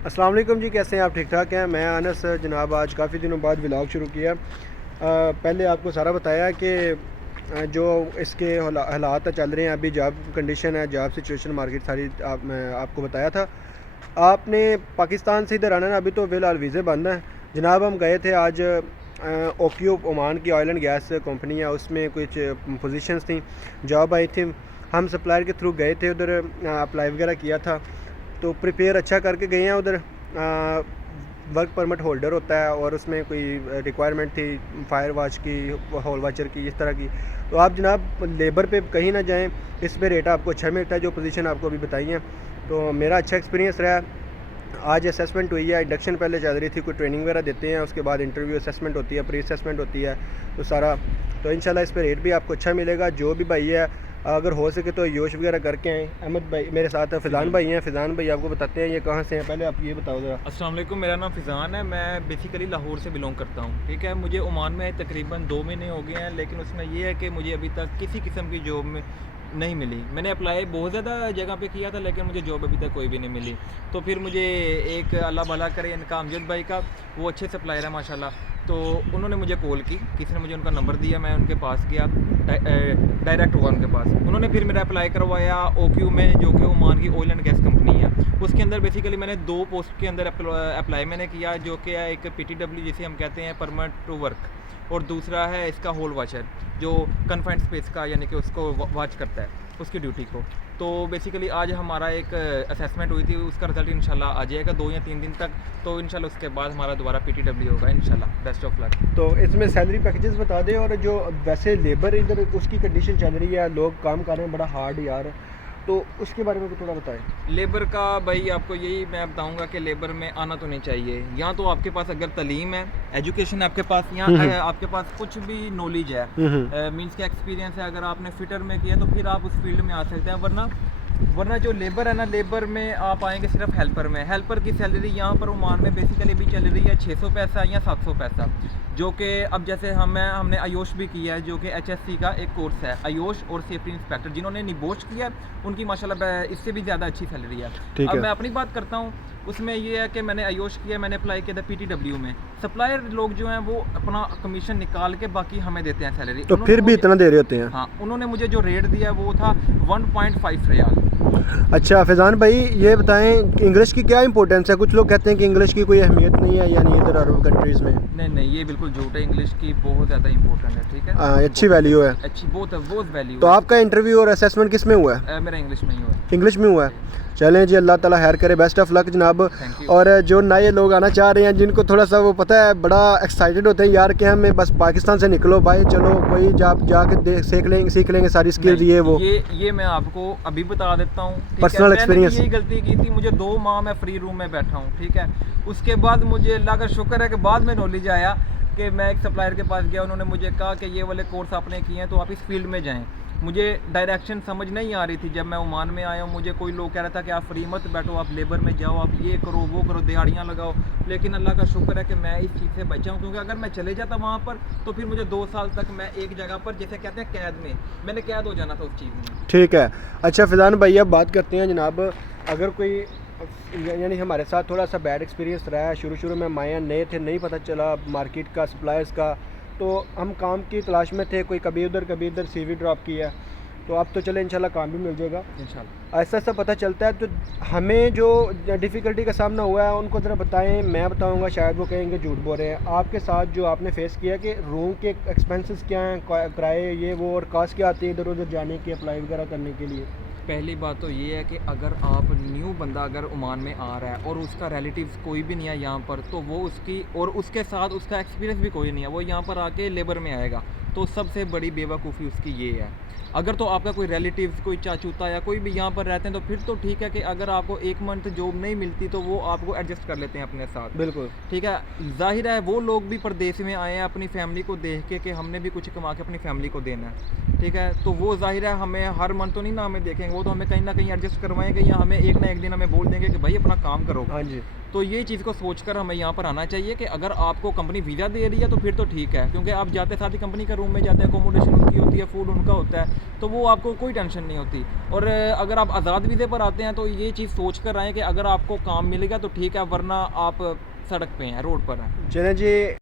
अस्सलाम वालेकुम जी, कैसे हैं आप? ठीक ठाक हैं? मैं अनस जनाब आज काफ़ी दिनों बाद व्लॉग शुरू किया। पहले आपको सारा बताया कि जो इसके हालात चल रहे हैं, अभी जॉब कंडीशन है, जॉब सिचुएशन, मार्केट सारी मैं आपको बताया था। आपने पाकिस्तान से इधर आना ना, अभी तो फ़िलहाल वीज़े बंद हैं जनाब। हम गए थे आज ओक्यू ओमान की ऑयल एंड गैस कंपनी है, उसमें कुछ पोजीशंस थी, जॉब आई थी। हम सप्लायर के थ्रू गए थे उधर, अप्लाई वगैरह किया था, तो प्रिपेयर अच्छा करके गए हैं उधर। वर्क परमिट होल्डर होता है और उसमें कोई रिक्वायरमेंट थी फायर वॉच की, हॉल वॉचर की, इस तरह की। तो आप जनाब लेबर पे कहीं ना जाएं, इस पे रेट आपको अच्छा मिलता है, जो पोजीशन आपको अभी बताई हैं। तो मेरा अच्छा एक्सपीरियंस रहा। आज असेसमेंट हुई है, इंडक्शन पहले चल रही थी, कोई ट्रेनिंग वगैरह देते हैं, उसके बाद इंटरव्यू असेसमेंट होती है, प्री असेसमेंट होती है, तो सारा। तो इंशाल्लाह इस पे रेट भी आपको अच्छा मिलेगा। जो भी भाई है, अगर हो सके तो योश वगैरह करके आएँ। अहमद भाई मेरे साथ है, फ़िज़ान भाई हैं। फ़िज़ान भाई आपको बताते हैं ये कहाँ से हैं, पहले आप ये बताओ ज़रा। अस्सलाम वालेकुम, मेरा नाम फ़िज़ान है। मैं बेसिकली लाहौर से बिलोंग करता हूँ। ठीक है, मुझे ओमान में तकरीबन 2 महीने हो गए हैं, लेकिन उसमें ये है कि मुझे अभी तक किसी किस्म की जॉब में नहीं मिली। मैंने अप्लाई बहुत ज़्यादा जगह पे किया था, लेकिन मुझे जॉब अभी तक कोई भी नहीं मिली। तो फिर मुझे एक अल्लाह भला करे इनका अमजद भाई का, वो अच्छे सप्लायर है माशाल्लाह। तो उन्होंने मुझे कॉल की, किसी ने मुझे उनका नंबर दिया, मैं उनके पास गया, डायरेक्ट हुआ उनके पास। उन्होंने फिर मेरा अप्लाई करवाया ओक्यू में, जो कि ओमान की ऑयल एंड गैस कंपनी है। उसके अंदर बेसिकली मैंने 2 पोस्ट के अंदर अप्लाई मैंने किया, जो कि है एक पीटीडब्ल्यू जिसे हम कहते हैं, परमिट टू वर्क, और दूसरा है इसका होल वॉचर, जो कन्फाइंड स्पेस का यानी कि उसको वॉच करता है, उसकी ड्यूटी को। तो बेसिकली आज हमारा एक असेसमेंट हुई थी, उसका रिजल्ट इंशाल्लाह आ जाएगा 2 या 3 दिन तक। तो इंशाल्लाह उसके बाद हमारा दोबारा पीटीडब्ल्यू होगा इंशाल्लाह। Best of luck. तो इसमें सैलरी पैकेजेस बता दें, और जो वैसे लेबर इधर उसकी कंडीशन चल रही है, लोग काम कर रहे हैं बड़ा हार्ड यार, तो उसके बारे में थोड़ा बताएं। लेबर का भाई आपको यही मैं बताऊंगा कि लेबर में आना तो नहीं चाहिए। यहाँ तो आपके पास अगर तलीम है, एजुकेशन आपके पास, यहाँ आपके पास कुछ भी नॉलेज है, मींस का एक्सपीरियंस है, अगर आपने फिटर में किया तो फिर आप उस फील्ड में आ सकते हैं। वरना जो लेबर है ना, लेबर में आप आएंगे सिर्फ हेल्पर में। हेल्पर की सैलरी यहाँ पर ओमान में बेसिकली भी चल रही है 600 पैसा या 700 पैसा, जो कि अब जैसे हमने आयोश भी किया है, जो कि एचएससी का एक कोर्स है, आयोश और सेफ्टी इंस्पेक्टर, जिन्होंने निबोश किया है उनकी माशाल्लाह इससे भी ज़्यादा अच्छी सैलरी है। अब मैं अपनी बात करता हूँ, उसमें ये है कि मैंने आयोश किया, मैंने अप्लाई किया था पीटीडब्ल्यू में। सप्लायर लोग जो हैं वो अपना कमीशन निकाल के बाकी हमें देते हैं सैलरी। तो फिर भी इतना दे रहे होते हैं? हाँ, उन्होंने मुझे जो रेट दिया वो था 1.5 रियाल। अच्छा फैज़ान भाई, ये बताएं इंग्लिश की क्या इंपॉर्टेंस है? कुछ लोग कहते हैं कि इंग्लिश की कोई अहमियत नहीं है, यानी इधर अरब कंट्रीज़ में। नहीं नहीं, ये बिल्कुल झूठ है। इंग्लिश की बहुत ज़्यादा इंपॉर्टेंट है। ठीक है, अच्छी वैल्यू है। अच्छी बहुत वैल्यू तो है। आपका इंटरव्यू और असेसमेंट किस में हुआ है? मेरा इंग्लिश में ही हुआ है। इंग्लिश में हुआ है। चलें जी, अल्लाह ताला खैर करे, बेस्ट ऑफ लक जनाब। Thank you. और जो नए लोग आना चाह रहे हैं, जिनको थोड़ा सा वो पता है, बड़ा एक्साइटेड होते हैं यार कि हमें बस पाकिस्तान से निकलो भाई, चलो कोई जाके सीख लेंगे सारी स्किल्स, ये मैं आपको अभी बता देता हूँ। Personal experience. यही गलती की थी, मुझे 2 माह मैं फ्री रूम में बैठा हूँ। ठीक है, उसके बाद मुझे अल्लाह का शुक्र है कि बाद में नॉलेज आया कि मैं एक सप्लायर के पास गया, उन्होंने मुझे कहा कि ये वाले कोर्स आपने किए हैं तो आप इस फील्ड में जाएँ। मुझे डायरेक्शन समझ नहीं आ रही थी जब मैं ओमान में आया हूँ। मुझे कोई लोग कह रहा था कि आप फ्री मत बैठो, आप लेबर में जाओ, आप ये करो वो करो, दिहाड़ियाँ लगाओ। लेकिन अल्लाह का शुक्र है कि मैं इस चीज़ से बचा हूँ, क्योंकि अगर मैं चले जाता वहाँ पर तो फिर मुझे 2 साल तक मैं एक जगह पर, जैसे कहते हैं कैद में, मैंने कैद हो जाना था उस चीज़ में। ठीक है। अच्छा फैज़ान भाई, अब बात करते हैं जनाब, अगर कोई यानी हमारे साथ थोड़ा सा बैड एक्सपीरियंस रहा है, शुरू में माया नए थे, नहीं पता चला मार्केट का, सप्लायर्स का, तो हम काम की तलाश में थे, कोई कभी इधर सीवी ड्रॉप किया, तो अब तो चले इंशाल्लाह काम भी मिल जाएगा इंशाल्लाह। ऐसा ऐसा पता चलता है। तो हमें जो डिफ़िकल्टी का सामना हुआ है उनको ज़रा बताएं। मैं बताऊंगा, शायद वो कहेंगे झूठ बोल रहे हैं। आपके साथ जो आपने फेस किया कि रूम के एक्सपेंसेस क्या हैं, किराए ये वो, और कास्ट क्या आती है इधर उधर जाने की, अप्लाई वगैरह करने के लिए? पहली बात तो ये है कि अगर आप न्यू बंदा अगर ओमान में आ रहा है और उसका रिलेटिव्स कोई भी नहीं है यहाँ पर, तो वो उसकी और उसके साथ उसका एक्सपीरियंस भी कोई नहीं है, वो यहाँ पर आके लेबर में आएगा, तो सबसे बड़ी बेवकूफ़ी उसकी ये है। अगर तो आपका कोई रिलेटिव्स, कोई चाचूता या कोई भी यहाँ पर रहते हैं तो फिर तो ठीक है कि अगर आपको 1 मंथ जॉब नहीं मिलती तो वो आपको एडजस्ट कर लेते हैं अपने साथ। बिल्कुल ठीक है, जाहिर है वो लोग भी परदेश में आए हैं अपनी फैमिली को देख के कि हमने भी कुछ कमा के अपनी फैमिली को देना है। ठीक है, तो वो ज़ाहिर है हमें हर मंथ तो नहीं ना हमें देखेंगे, वो तो हमें कहीं ना कहीं एडजस्ट करवाएंगे या हमें एक ना एक दिन हमें बोल देंगे कि भाई अपना काम करो। हाँ जी। तो ये चीज़ को सोचकर हमें यहाँ पर आना चाहिए कि अगर आपको कंपनी वीज़ा दे रही है तो फिर तो ठीक है, क्योंकि आप जाते साथ ही कंपनी का रूम में जाते हैं, अकोमोडेशन उनकी होती है, फूड उनका होता है, तो वो आपको कोई टेंशन नहीं होती। और अगर आप आज़ाद वीज़े पर आते हैं तो ये चीज़ सोच कर आएँ कि अगर आपको काम मिलेगा तो ठीक है, वरना आप सड़क पे हैं, रोड पर हैं। चलें जी।